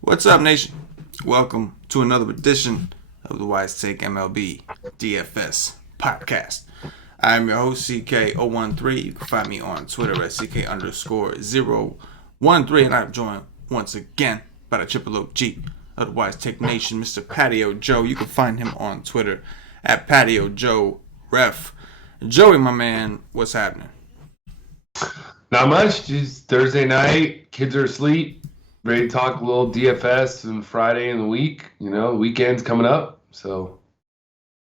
What's up, nation? Welcome to another edition of the Wise Take MLB DFS podcast. I'm your host, CK013. You can find me on Twitter at CK_013, and I'm joined once again by the Triple OG of the Wise Take Nation, Mr. Patio Joe. You can find him on Twitter at Patio Joe Ref. Joey, my man, what's happening? Not much. Just Thursday night, kids are asleep. Ready to talk a little DFS and Friday in the week. You know, weekend's coming up, so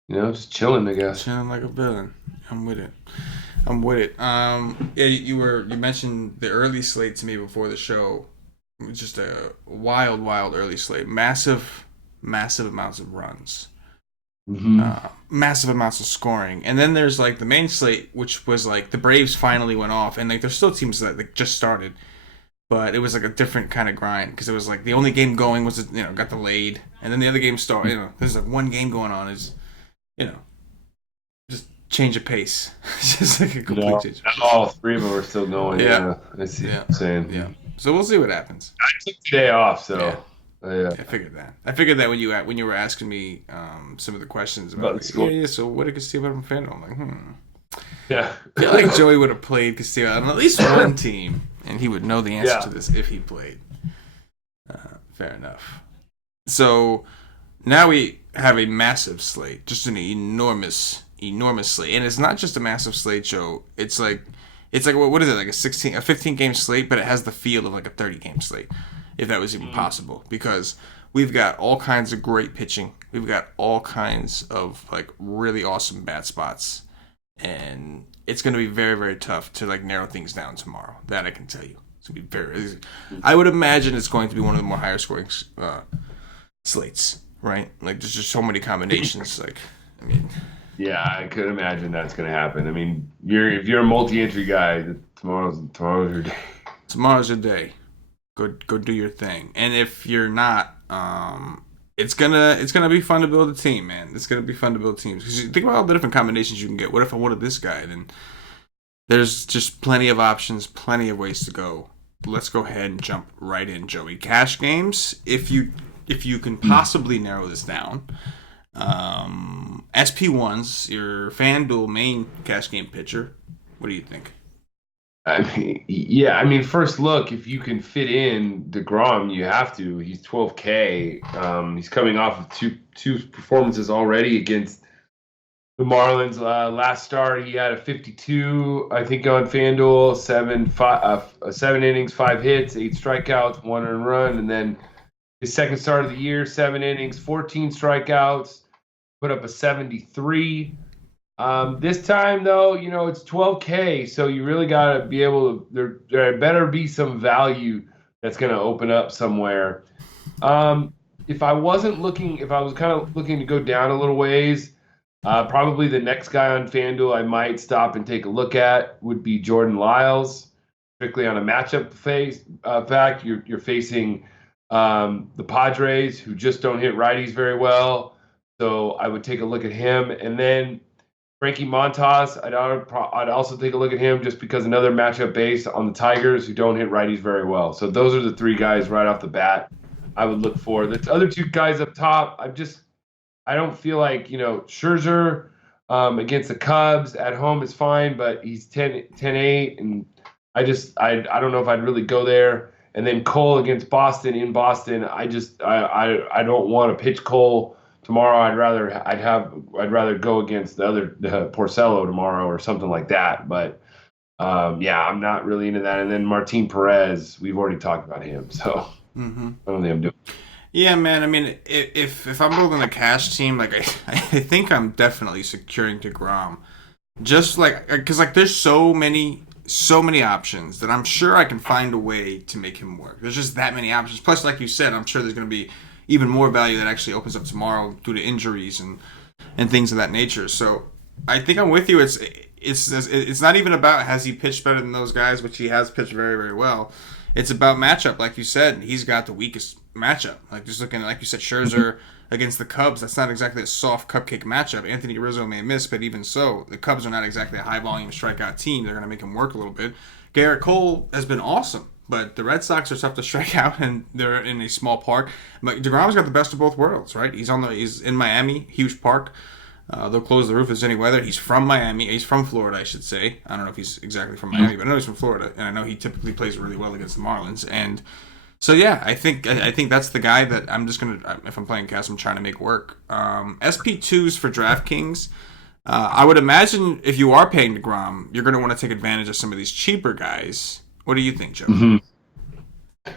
just chilling, I guess. Chilling like a villain. I'm with it. You mentioned the early slate to me before the show. It was just a wild early slate. Massive amounts of runs. Mm-hmm. Massive amounts of scoring. And then there's like the main slate, which was like the Braves finally went off, and like there's still teams that like just started. But it was like a different kind of grind because it was like the only game going was got delayed, and then the other game started. There's like one game going on is just change of pace. It's just like a complete change of pace. All three of them are still going. Yeah. I see what you're saying. Yeah. So we'll see what happens. I took today off, so I figured that. I figured that when you were asking me some of the questions about so what did Castillo have from FanDuel? I'm like, Yeah. I feel like Joey would have played Castillo on at least one team, and he would know the answer to this if he played. Fair enough. So now we have a massive slate, just an enormous slate, and it's not just a massive slate, Joe. It's like what is it, like a 15 game slate, but it has the feel of like a 30 game slate, if that was even possible, because we've got all kinds of great pitching, we've got all kinds of like really awesome bat spots. And it's going to be very, very tough to like narrow things down tomorrow. That I can tell you. It's going to be very easy. I would imagine it's going to be one of the more higher scoring slates, right? Like there's just so many combinations. Yeah, I could imagine that's going to happen. I mean, if you're a multi-entry guy, tomorrow's your day. Tomorrow's your day. Go do your thing. And if you're not, It's gonna be fun to build a team, man. It's gonna be fun to build teams because you think about all the different combinations you can get. What if I wanted this guy? Then there's just plenty of options, plenty of ways to go. Let's go ahead and jump right in, Joey. Cash games, if you can possibly narrow this down. SP1s, your FanDuel main cash game pitcher. What do you think? I mean, first look, if you can fit in DeGrom, you have to. He's 12K. He's coming off of two performances already against the Marlins. Last start, he had a 52, I think, on FanDuel, 7 innings, 5 hits, 8 strikeouts, 1 earned run, and then his second start of the year, 7 innings, 14 strikeouts, put up a 73. This time, though, it's 12K, so you really got to be able to – there better be some value that's going to open up somewhere. If I was kind of looking to go down a little ways, probably the next guy on FanDuel I might stop and take a look at would be Jordan Lyles. Strictly on a matchup fact, you're facing the Padres, who just don't hit righties very well, so I would take a look at him. And then – Frankie Montas, I'd also take a look at him just because another matchup based on the Tigers, who don't hit righties very well. So those are the 3 guys right off the bat I would look for. The other 2 guys up top, I don't feel like, Scherzer against the Cubs at home is fine, but he's 10-8, and I don't know if I'd really go there. And then Cole against Boston in Boston, I don't want to pitch Cole tomorrow. I'd rather go against the Porcello tomorrow or something like that. But I'm not really into that. And then Martin Perez, we've already talked about him, so I don't think I'm doing. Yeah, man. I mean, if I'm building a cash team, like I think I'm definitely securing DeGrom, just like because like there's so many options that I'm sure I can find a way to make him work. There's just that many options. Plus, like you said, I'm sure there's going to be even more value that actually opens up tomorrow due to injuries and things of that nature. So I think I'm with you. It's not even about has he pitched better than those guys, which he has pitched very, very well. It's about matchup, like you said. He's got the weakest matchup. Like just looking, like you said, Scherzer against the Cubs, that's not exactly a soft cupcake matchup. Anthony Rizzo may miss, but even so, the Cubs are not exactly a high-volume strikeout team. They're going to make him work a little bit. Garrett Cole has been awesome, but the Red Sox are tough to strike out, and they're in a small park. But DeGrom's got the best of both worlds, right? He's in Miami, huge park. They'll close the roof if there's any weather. He's from Miami. He's from Florida, I should say. I don't know if he's exactly from Miami, but I know he's from Florida, and I know he typically plays really well against the Marlins. And so, yeah, I think that's the guy that I'm just going to, if I'm playing cast, I'm trying to make work. SP2s for DraftKings. I would imagine if you are paying DeGrom, you're going to want to take advantage of some of these cheaper guys. What do you think, Joe? Mm-hmm.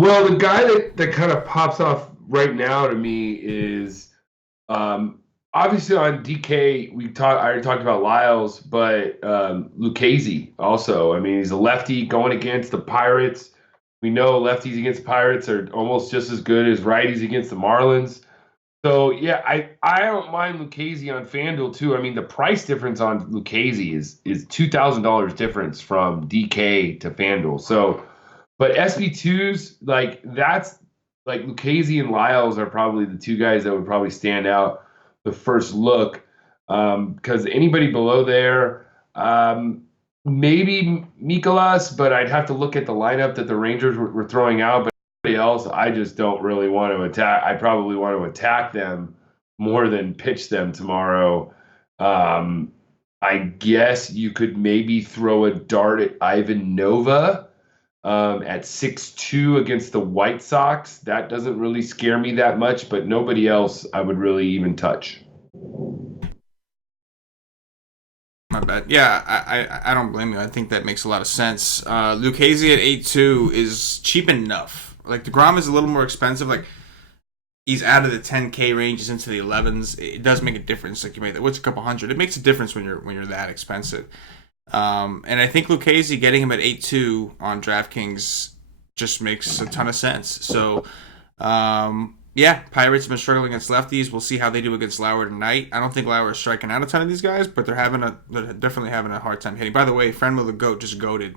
Well, the guy that kind of pops off right now to me is obviously on DK. I already talked about Lyles, but Lucchesi also. I mean, he's a lefty going against the Pirates. We know lefties against the Pirates are almost just as good as righties against the Marlins. So, yeah, I don't mind Lucchesi on FanDuel, too. I mean, the price difference on Lucchesi is $2,000 difference from DK to FanDuel. So, but SB2s, that's Lucchesi and Lyles are probably the two guys that would probably stand out the first look. Because anybody below there, maybe Mikolas, but I'd have to look at the lineup that the Rangers were throwing out. But everybody else, I just don't really want to attack. I probably want to attack them more than pitch them tomorrow. I guess you could maybe throw a dart at Ivan Nova at 6-2 against the White Sox. That doesn't really scare me that much, but nobody else I would really even touch. My bad. Yeah, I don't blame you. I think that makes a lot of sense. Lucchesi at 8-2 is cheap enough. Like, DeGrom is a little more expensive. Like, he's out of the 10K range, he's into the 11s. It does make a difference. Like, you made that. What's a couple hundred? It makes a difference when you're that expensive. And I think Lucchesi getting him at 8-2 on DraftKings just makes a ton of sense. So, yeah, Pirates have been struggling against lefties. We'll see how they do against Lauer tonight. I don't think Lauer is striking out a ton of these guys, but they're definitely having a hard time hitting. By the way, Franmil the GOAT just goated.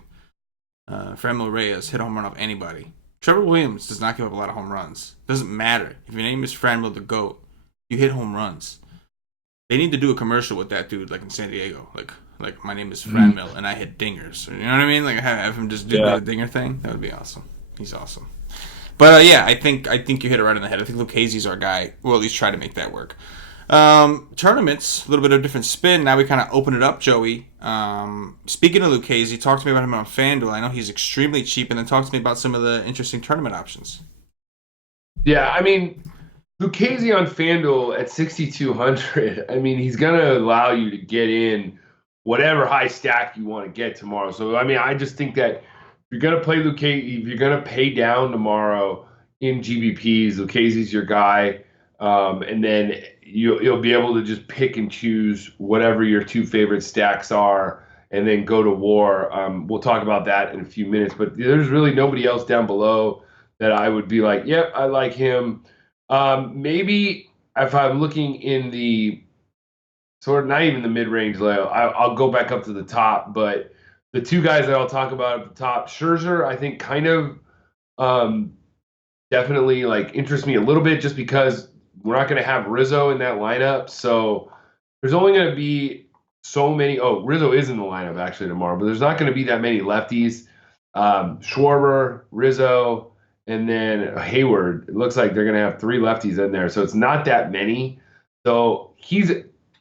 Franmil Reyes hit a home run off anybody. Trevor Williams does not give up a lot of home runs. Doesn't matter. If your name is Franmil the GOAT, you hit home runs. They need to do a commercial with that dude, like in San Diego. Like my name is Franmil and I hit dingers. You know what I mean? Like have him just do the dinger thing. That would be awesome. He's awesome. But yeah, I think you hit it right on the head. I think Lucchesi's our guy. We'll at least try to make that work. Tournaments, a little bit of a different spin. Now we kind of open it up, Joey. Speaking of Lucchesi, talk to me about him on FanDuel. I know he's extremely cheap, and then talk to me about some of the interesting tournament options. Yeah, I mean, Lucchesi on FanDuel at 6,200. I mean, he's gonna allow you to get in whatever high stack you want to get tomorrow. So I mean, I just think that if you're gonna play Lucchesi, if you're gonna pay down tomorrow in GBPs, Lucchesi's your guy. And then you'll be able to just pick and choose whatever your two favorite stacks are and then go to war. We'll talk about that in a few minutes, but there's really nobody else down below that I would be like, yep, I like him. Maybe if I'm looking in the sort of not even the mid-range level, I'll go back up to the top, but the two guys that I'll talk about at the top, Scherzer, I think kind of definitely like interests me a little bit just because we're not going to have Rizzo in that lineup. So there's only going to be so many. Oh, Rizzo is in the lineup actually tomorrow, but there's not going to be that many lefties. Schwarber, Rizzo, and then Hayward. It looks like they're going to have three lefties in there. So it's not that many. So he's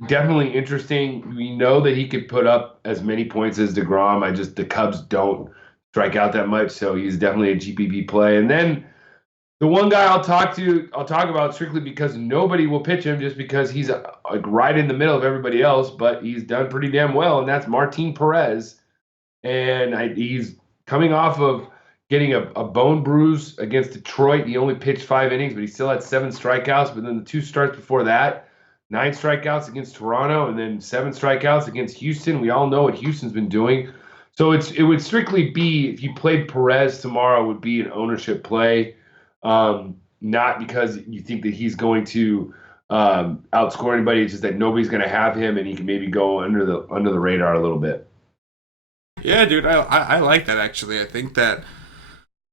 definitely interesting. We know that he could put up as many points as DeGrom. The Cubs don't strike out that much. So he's definitely a GPP play. And then the one guy I'll talk about strictly because nobody will pitch him just because he's like right in the middle of everybody else, but he's done pretty damn well, and that's Martin Perez. And he's coming off of getting a bone bruise against Detroit. He only pitched 5 innings, but he still had 7 strikeouts. But then the 2 starts before that, 9 strikeouts against Toronto, and then 7 strikeouts against Houston. We all know what Houston's been doing. So it would strictly be, if you played Perez tomorrow, would be an ownership play. Not because you think that he's going to outscore anybody. It's just that nobody's going to have him, and he can maybe go under the radar a little bit. Yeah, dude, I like that actually. I think that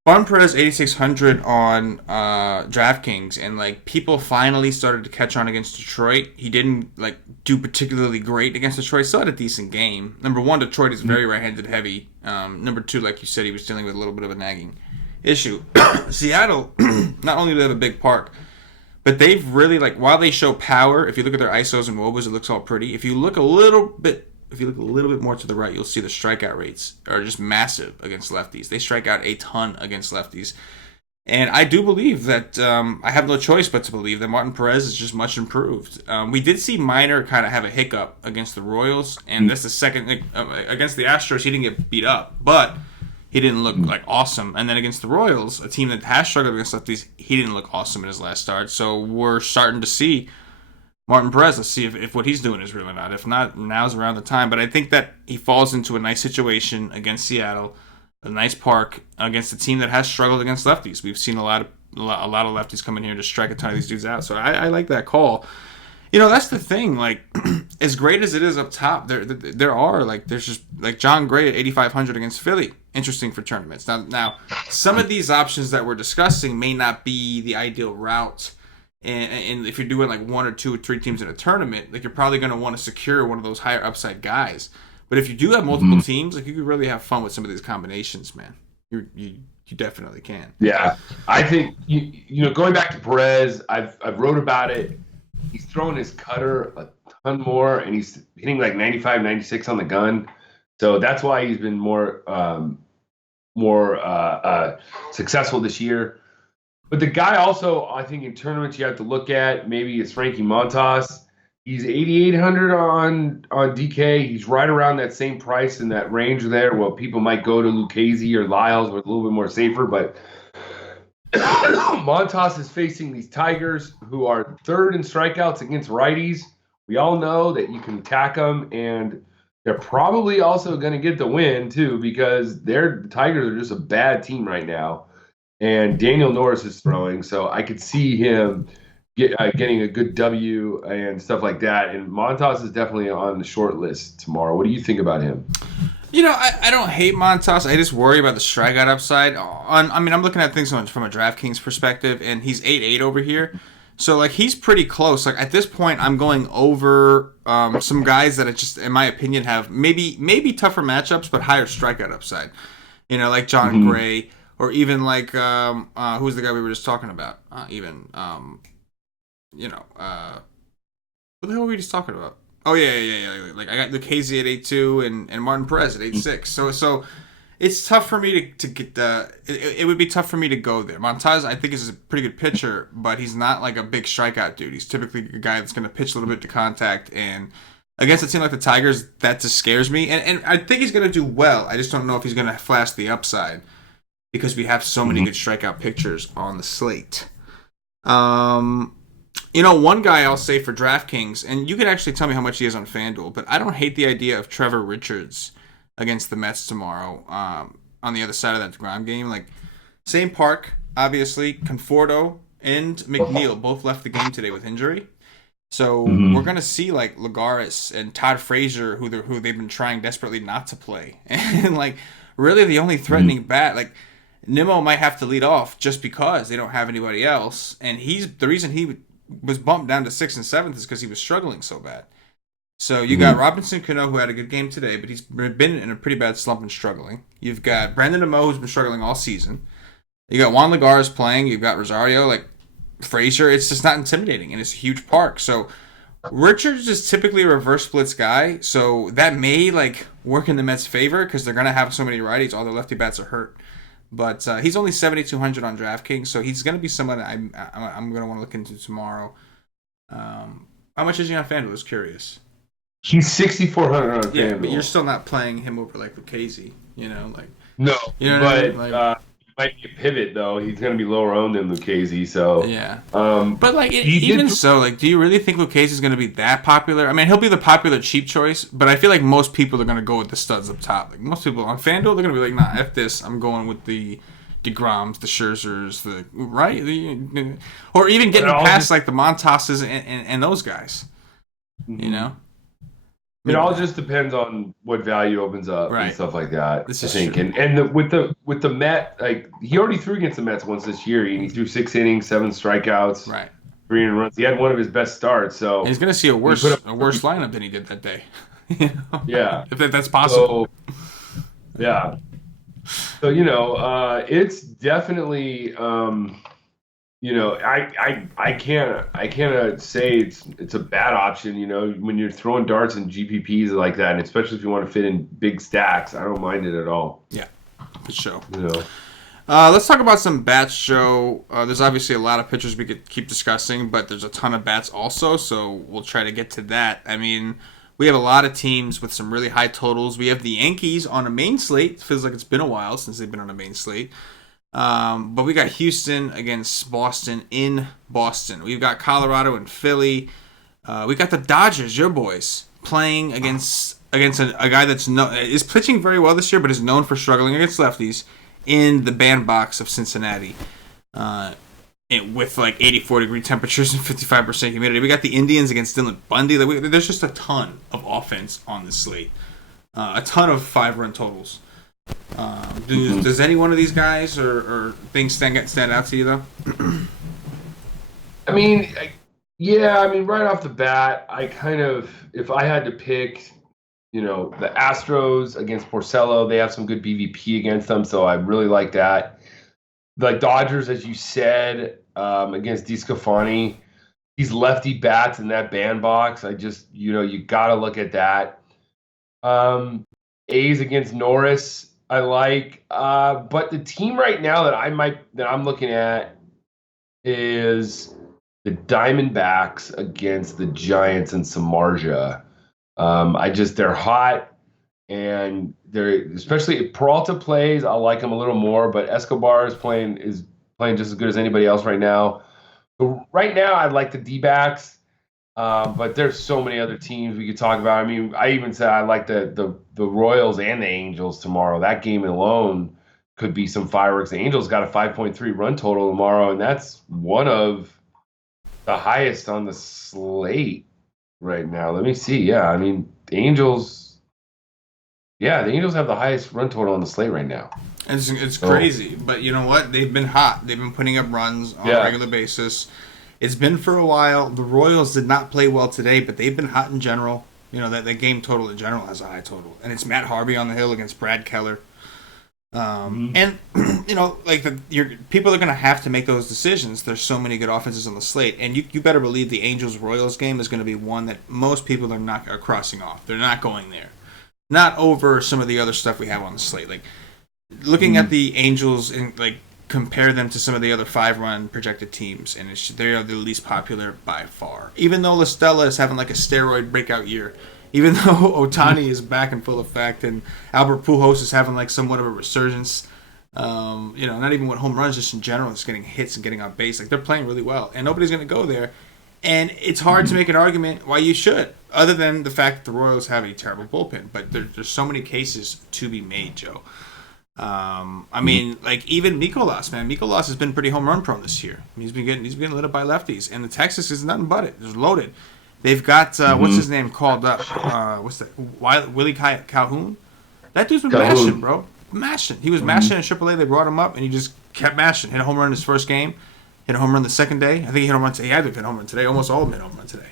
Martin Perez 8,600 on DraftKings, and like people finally started to catch on against Detroit. He didn't like do particularly great against Detroit. Still had a decent game. Number one, Detroit is very right-handed heavy. Number two, like you said, he was dealing with a little bit of a nagging issue. Seattle, not only do they have a big park, but they've really like while they show power. If you look at their ISOs and WOBAs, it looks all pretty. If you look a little bit more to the right, you'll see the strikeout rates are just massive against lefties. They strike out a ton against lefties. And I do believe that I have no choice but to believe that Martin Perez is just much improved. We did see Minor kind of have a hiccup against the Royals, and that's the second against the Astros. He didn't get beat up, but he didn't look like awesome. And then against the Royals, a team that has struggled against lefties, he didn't look awesome in his last start. So we're starting to see Martin Perez. Let's see if what he's doing is real or not. If not, now's around the time. But I think that he falls into a nice situation against Seattle, a nice park against a team that has struggled against lefties. We've seen a lot of lefties come in here to strike a ton of these dudes out. So I like that call. You know, that's the thing. Like, as great as it is up top, there's just like John Gray at 8,500 against Philly. Interesting for tournaments. Now, some of these options that we're discussing may not be the ideal route. And if you're doing like one or two or three teams in a tournament, like you're probably going to want to secure one of those higher upside guys. But if you do have multiple teams, like you could really have fun with some of these combinations, man. You definitely can. Yeah, I think you know going back to Perez, I've wrote about it. He's throwing his cutter a ton more, and he's hitting like 95, 96 on the gun. So that's why he's been more successful this year. But the guy also, I think in tournaments you have to look at, maybe it's Frankie Montas. He's 8,800 on DK. He's right around that same price in that range there. Well, people might go to Lucchesi or Lyles, with a little bit more safer. But Montas is facing these Tigers who are third in strikeouts against righties. We all know that you can attack them, and they're probably also going to get the win, too, because the Tigers are just a bad team right now. And Daniel Norris is throwing, so I could see him getting a good W and stuff like that. And Montas is definitely on the short list tomorrow. What do you think about him? You know, I don't hate Montas. I just worry about the strikeout upside. I'm looking at things from a DraftKings perspective, and he's 8.8 over here. So, like, he's pretty close. Like, at this point, I'm going over some guys that, just, in my opinion, have maybe tougher matchups, but higher strikeout upside. You know, like John Gray. Or even like, who's the guy we were just talking about? Who the hell were we just talking about? Oh, yeah. Like, I got Lucchesi at 8.2 and Martin Perez at 8.6. So it's tough for me to get it would be tough for me to go there. Montas, I think, is a pretty good pitcher, but he's not like a big strikeout dude. He's typically a guy that's going to pitch a little bit to contact. And against a team like the Tigers, that just scares me. And I think he's going to do well. I just don't know if he's going to flash the upside, because we have so many good strikeout pictures on the slate. One guy I'll say for DraftKings, and you can actually tell me how much he is on FanDuel, but I don't hate the idea of Trevor Richards against the Mets tomorrow on the other side of that DeGrom game. Like, same park, obviously. Conforto and McNeil both left the game today with injury. So we're going to see, like, Lagares and Todd Frazier, who they've been trying desperately not to play. And, like, really the only threatening bat, like, Nimmo might have to lead off just because they don't have anybody else, and the reason he was bumped down to 6th and 7th is because he was struggling so bad. So you got Robinson Cano, who had a good game today, but he's been in a pretty bad slump and struggling. You've got Brandon Nimmo, who's been struggling all season. You got Juan Lagares playing. You've got Rosario, like Frazier. It's just not intimidating, and it's a huge park. So Richards is typically a reverse splits guy, so that may like work in the Mets' favor because they're gonna have so many righties. All their lefty bats are hurt. But he's only 7,200 on DraftKings, so he's going to be someone I'm going to want to look into tomorrow. How much is he on FanDuel? I was curious. He's 6,400 on FanDuel. Yeah, but you're still not playing him over like Lucchesi, like. No, you know but I mean? Like, might be a pivot though. He's going to be lower owned than Lucchesi, so yeah. But like so, like, do you really think Lucchesi is going to be that popular? I mean, he'll be the popular cheap choice, but I feel like most people are going to go with the studs up top. Like most people on FanDuel, they're going to be like, nah, f this. I'm going with the DeGroms, the Scherzers, or even getting past like the Montases and those guys. You know, It all just depends on what value opens up and stuff like that. This I is think, true. and with the Met, like he already threw against the Mets once this year. He threw 6 innings, 7 strikeouts, Right. 3 runs. He had one of his best starts. So and he's going to see a worse lineup than he did that day. Yeah, if that's possible. So, yeah. So it's definitely. I can't say it's a bad option. When you're throwing darts and GPPs like that, and especially if you want to fit in big stacks, I don't mind it at all. Yeah, for sure. Let's talk about some bats, Joe. There's obviously a lot of pitchers we could keep discussing, but there's a ton of bats also, so we'll try to get to that. I mean, we have a lot of teams with some really high totals. We have the Yankees on a main slate. It feels like it's been a while since they've been on a main slate. But we got Houston against Boston in Boston. We've got Colorado and Philly. We got the Dodgers, your boys, playing against a guy is pitching very well this year, but is known for struggling against lefties in the bandbox of Cincinnati. With like 84-degree temperatures and 55% humidity. We got the Indians against Dylan Bundy. There's just a ton of offense on this slate. A ton of 5-run totals. Does any one of these guys or things stand out to you though? I mean, right off the bat, if I had to pick, the Astros against Porcello, they have some good BVP against them, so I really like that. The Dodgers, as you said, against DeSclafani, these lefty bats in that bandbox. I just, you got to look at that. A's against Norris, I like, but the team right now that I'm looking at is the Diamondbacks against the Giants and Samardzija. They're hot, and they're, especially if Peralta plays, I like him a little more, but Escobar is playing just as good as anybody else right now. But right now, I like the D-backs. But there's so many other teams we could talk about. I mean, I even said I like the Royals and the Angels tomorrow. That game alone could be some fireworks. The Angels got a 5.3 run total tomorrow, and that's one of the highest on the slate right now. Let me see. Yeah, I mean, the Angels have the highest run total on the slate right now. It's crazy, but you know what? They've been hot. They've been putting up runs on a regular basis. It's been for a while. The Royals did not play well today, but they've been hot in general. That game total in general has a high total. And it's Matt Harvey on the hill against Brad Keller. And, people are going to have to make those decisions. There's so many good offenses on the slate. And you better believe the Angels-Royals game is going to be one that most people are crossing off. They're not going there. Not over some of the other stuff we have on the slate. Like, looking at the Angels and, compare them to some of the other 5-run projected teams, and they are the least popular by far. Even though La Stella is having a steroid breakout year, even though Ohtani is back in full effect, and Albert Pujols is having somewhat of a resurgence, not even with home runs, just in general, just getting hits and getting on base. They're playing really well, and nobody's going to go there. And it's hard to make an argument why you should, other than the fact that the Royals have a terrible bullpen. But there's so many cases to be made, Joe. I mean, even Mikolas, man. Mikolas has been pretty home run prone this year. He's been getting lit up by lefties, and the Texas is nothing but it. It's loaded. They've got what's his name called up? What's that? Willie Calhoun. That dude's been mashing, bro. Mashing. He was mashing in AAA. They brought him up, and he just kept mashing. Hit a home run in his first game. Hit a home run the second day. I think he hit a home run today. He had to hit a home run today. Almost all of them hit a home run today.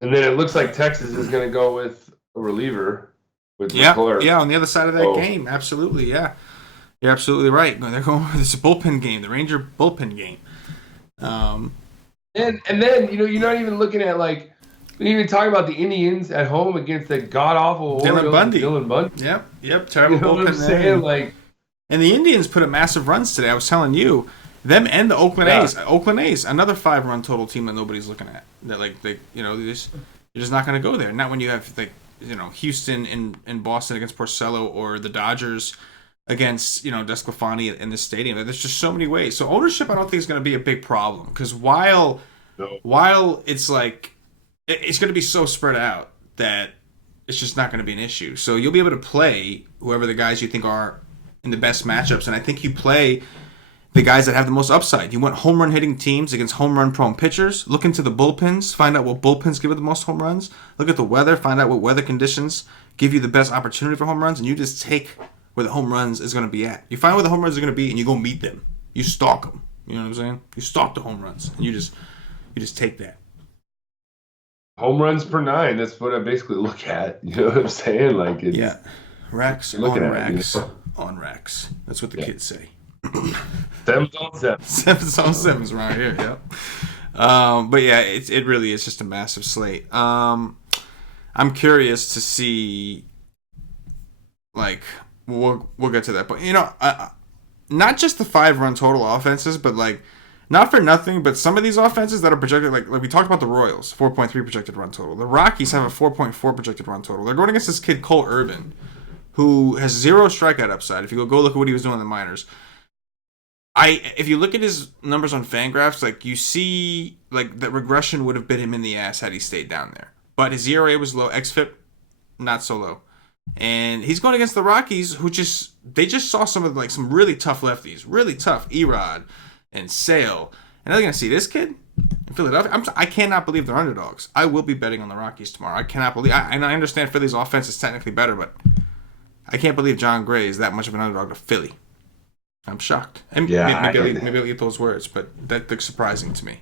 And then it looks like Texas is going to go with a reliever. McClure. Yeah, on the other side of that game, absolutely, yeah. You're absolutely right. They're going. It's a bullpen game, the Ranger bullpen game. And then you're not even looking at we didn't even talk about the Indians at home against the god awful Dylan Bundy. Yep, terrible bullpen. What I'm saying, and the Indians put up massive runs today. I was telling you, them and the Oakland A's. Oakland A's, another 5-run total team that nobody's looking at. That you're just not going to go there. Not when you have Houston in Boston against Porcello, or the Dodgers against DeSclafani in this stadium. There's just so many ways. So ownership, I don't think is going to be a big problem, because while it's it's going to be so spread out that it's just not going to be an issue. So you'll be able to play whoever the guys you think are in the best matchups, and I think you play the guys that have the most upside. You want home run hitting teams against home run prone pitchers. Look into the bullpens. Find out what bullpens give you the most home runs. Look at the weather. Find out what weather conditions give you the best opportunity for home runs. And you just take where the home runs is going to be at. You find where the home runs are going to be and you go meet them. You stalk them. You know what I'm saying? You stalk the home runs. And you just take that. Home runs per 9. That's what I basically look at. You know what I'm saying? Like it's, yeah. Racks on racks on racks. That's what the kids say. Sevens on sevens. Sevens on sevens around here, yep. But yeah, it really is just a massive slate. I'm curious to see, like, we'll get to that. But, you know, not just the 5-run total offenses, but, like, not for nothing, but some of these offenses that are projected, like we talked about the Royals, 4.3 projected run total. The Rockies have a 4.4 projected run total. They're going against this kid, Cole Irvin, who has 0 strikeout upside. If you go look at what he was doing in the minors. If you look at his numbers on FanGraphs, like, you see, like, that regression would have bit him in the ass had he stayed down there. But his ERA was low. XFIP, not so low. And he's going against the Rockies, who just saw some really tough lefties. Really tough. Erod and Sale. And they're going to see this kid in Philadelphia. I cannot believe they're underdogs. I will be betting on the Rockies tomorrow. I cannot believe. And I understand Philly's offense is technically better, but I can't believe John Gray is that much of an underdog to Philly. I'm shocked. And maybe I'll eat those words, but that looks surprising to me.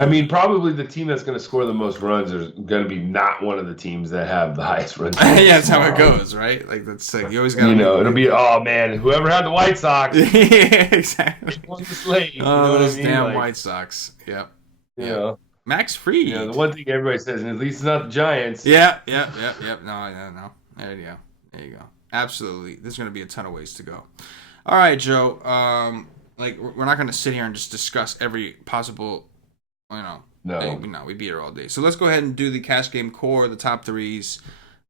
I mean, probably the team that's going to score the most runs is going to be not one of the teams that have the highest runs. Yeah, that's how it goes, right? Like, that's like, you always got to, it'll be, oh man, whoever had the White Sox. Yeah, exactly. Won the slate. Those damn White Sox. Yep. Yeah. Max Fried. The one thing everybody says, and at least it's not the Giants. Yeah. No. There you go. Absolutely. There's going to be a ton of ways to go. All right, Joe. We're not going to sit here and just discuss every possible. No. We beat her all day. So let's go ahead and do the cash game core, the top threes.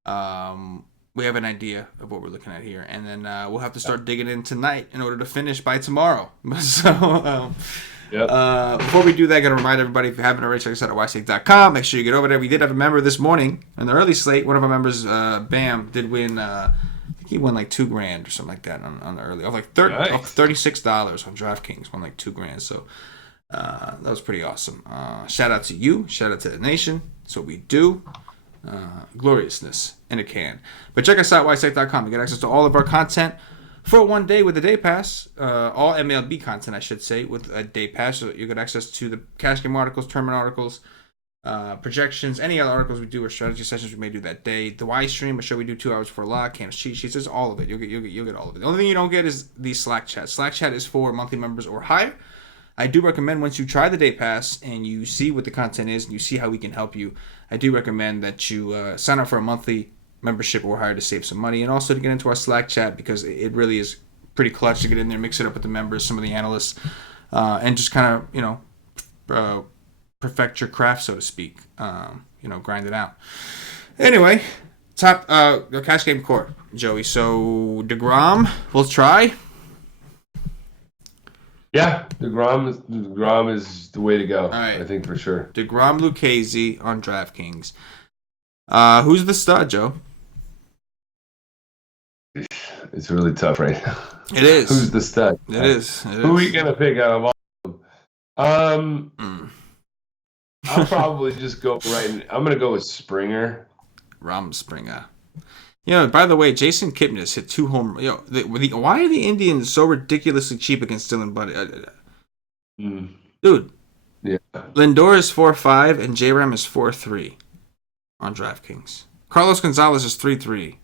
We have an idea of what we're looking at here, and then we'll have to start digging in tonight in order to finish by tomorrow. So, before we do that, I got to remind everybody, if you haven't already, check us out at ysake.com. Make sure you get over there. We did have a member this morning in the early slate. One of our members, Bam, did win. I think he won like $2,000 or something like that on the early. Of like $36 on DraftKings, won like $2,000. So. That was pretty awesome. Shout out to you. Shout out to the nation. That's what we do. Gloriousness in a can. But check us out, ysake.com. You get access to all of our content for 1 day with a day pass. All MLB content, I should say, with a day pass. So you get access to the cash game articles, tournament articles, projections, any other articles we do or strategy sessions we may do that day. The Y stream, a show we do 2 hours before lock, Canha cheat sheets. There's all of it. You'll get all of it. The only thing you don't get is the Slack chat. Slack chat is for monthly members or higher. I do recommend, once you try the day pass and you see what the content is and you see how we can help you, I do recommend that you sign up for a monthly membership or higher to save some money, and also to get into our Slack chat, because it really is pretty clutch to get in there, mix it up with the members, some of the analysts, and just kind of, perfect your craft, so to speak. Grind it out. Anyway, top cash game core, Joey. So DeGrom, we'll try. Yeah, DeGrom is the way to go. All right. I think for sure. DeGrom, Lucchesi on DraftKings. Who's the stud, Joe? It's really tough right now. It is. Who's the stud? It is. Who are we gonna pick out of all of them? I'll probably just go I'm gonna go with Springer. Ram Springer. By the way, Jason Kipnis hit 2 home. Why are the Indians so ridiculously cheap against Dylan Bundy? Dude. Yeah. Lindor is 4.5 and J-Ram is 4.3 on DraftKings. Carlos Gonzalez is 3.3.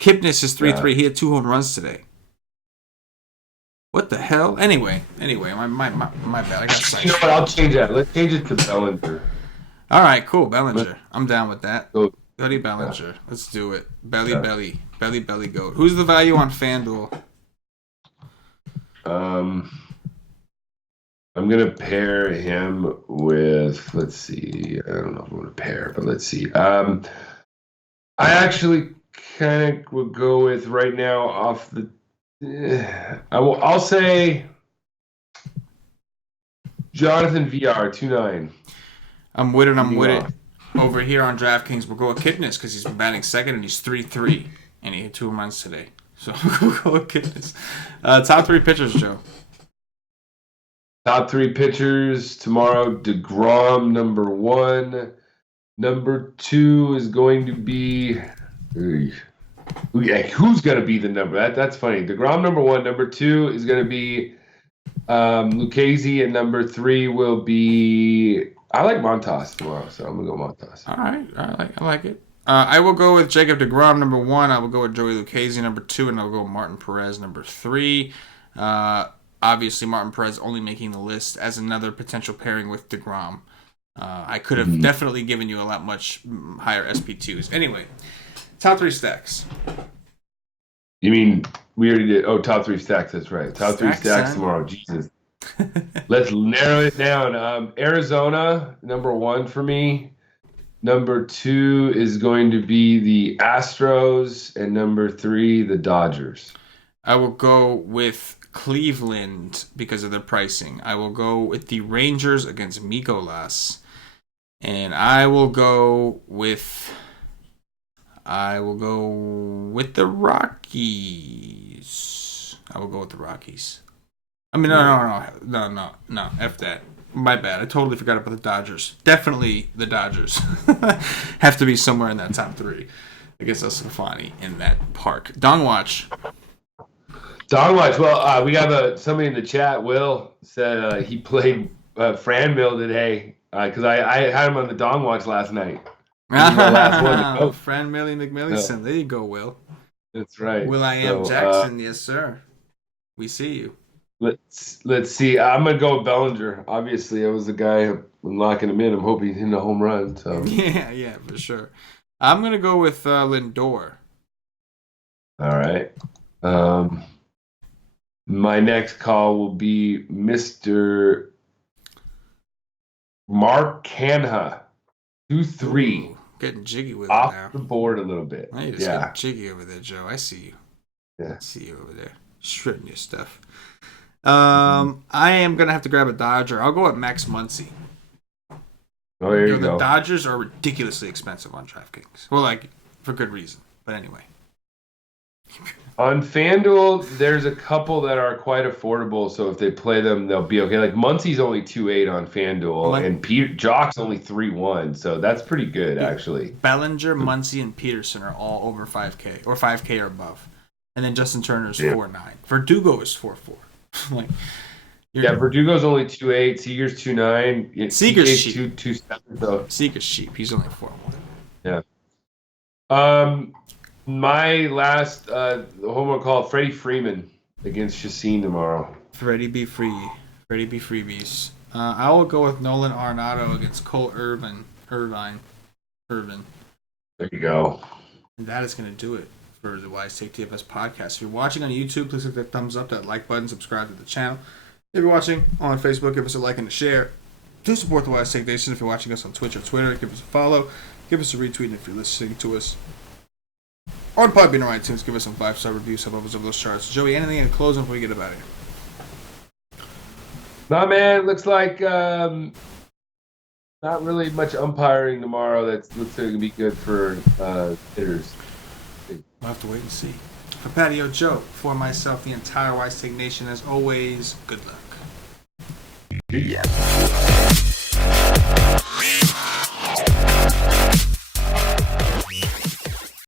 Kipnis is 3.3. Yeah. He had 2 home runs today. What the hell? Anyway, my bad. I got psyched. You know what? I'll change that. Let's change it to Bellinger. All right, cool. Bellinger. I'm down with that. Cody Bellinger. Yeah. Let's do it. Belly, goat. Who's the value on FanDuel? I'm going to pair him with, let's see. I don't know if I'm going to pair, but let's see. I actually kind of would go with right now off the, I'll say Jonathan VR, 2.9. I'm with it. Over here on DraftKings, we'll go with Kipnis because he's been batting second and he's 3.3 and he hit 2 home runs today. So we'll go with goodness. Top 3 pitchers, Joe. Top 3 pitchers tomorrow. DeGrom, number 1. Number 2 is going to be... Who's going to be the number? That's funny. DeGrom, number 1. Number 2 is going to be Lucchesi, and number 3 will be... I like Montas tomorrow, so I'm going to go Montas. All right. I like it. I will go with Jacob deGrom, number 1. I will go with Joey Lucchesi, number 2, and I'll go with Martin Perez, number 3. Obviously, Martin Perez only making the list as another potential pairing with deGrom. I could have definitely given you a lot much higher SP2s. Anyway, top 3 stacks. You mean we already did? Oh, top 3 stacks. That's right. Top 3 stacks tomorrow. Jesus. Let's narrow it down. Arizona, number 1 for me. Number 2 is going to be the Astros, and number 3, the Dodgers. I will go with Cleveland because of their pricing. I will go with the Rangers against Mikolas, and I will go with the Rockies. I will go with the Rockies. I mean, no. F that. My bad. I totally forgot about the Dodgers. Definitely the Dodgers have to be somewhere in that top 3 against Estefani in that park. Dong Watch. Well, we got somebody in the chat. Will said he played Franmil today because I had him on the Dong Watch last night. Last one. Franmil McMillison. There you go, Will. That's right. Will.i.am Jackson. Yes, sir. We see you. Let's see. I'm gonna go with Bellinger. Obviously, I was the guy locking him in. I'm hoping he's hitting a home run. So yeah, for sure. I'm gonna go with Lindor. All right. My next call will be Mr. Mark Canha, 2-3. Getting jiggy with off it now. The board a little bit. Now you're just getting jiggy over there, Joe. I see you. Yeah. I see you over there. Shredding your stuff. I am going to have to grab a Dodger. I'll go with Max Muncy. Oh, there you go. The Dodgers are ridiculously expensive on DraftKings. Well, for good reason. But anyway. On FanDuel, there's a couple that are quite affordable, so if they play them, they'll be okay. Like Muncy's only 2.8 on FanDuel, and Jock's only 3.1, so that's pretty good, actually. Bellinger, Muncy, and Peterson are all over 5K, or 5K or above. And then Justin Turner's 4.9. Verdugo is 4.4. Verdugo's only 2.8. Seager's 2.9. Seager's cheap. 2.7. So. Seager's cheap. He's only 4.1. Yeah. My last homework call, Freddie Freeman against Chacin tomorrow. Freddie be freebies. I will go with Nolan Arenado against Cole Irvin. There you go. And that is going to do it for the Wise Take DFS podcast. If you're watching on YouTube, please click that thumbs up, that like button, subscribe to the channel. If you're watching on Facebook, give us a like and a share. To support the Wise Take Nation, if you're watching us on Twitch or Twitter, give us a follow, give us a retweet, and if you're listening to us on Podbean or iTunes, give us some 5-star reviews, help us over those charts. Joey, anything in closing before we get out of here? Nah, man, looks like not really much umpiring tomorrow. Looks like it's going to be good for hitters. We'll have to wait and see. For Patio Joe, for myself, the entire Wise Take Nation, as always, good luck. Yeah.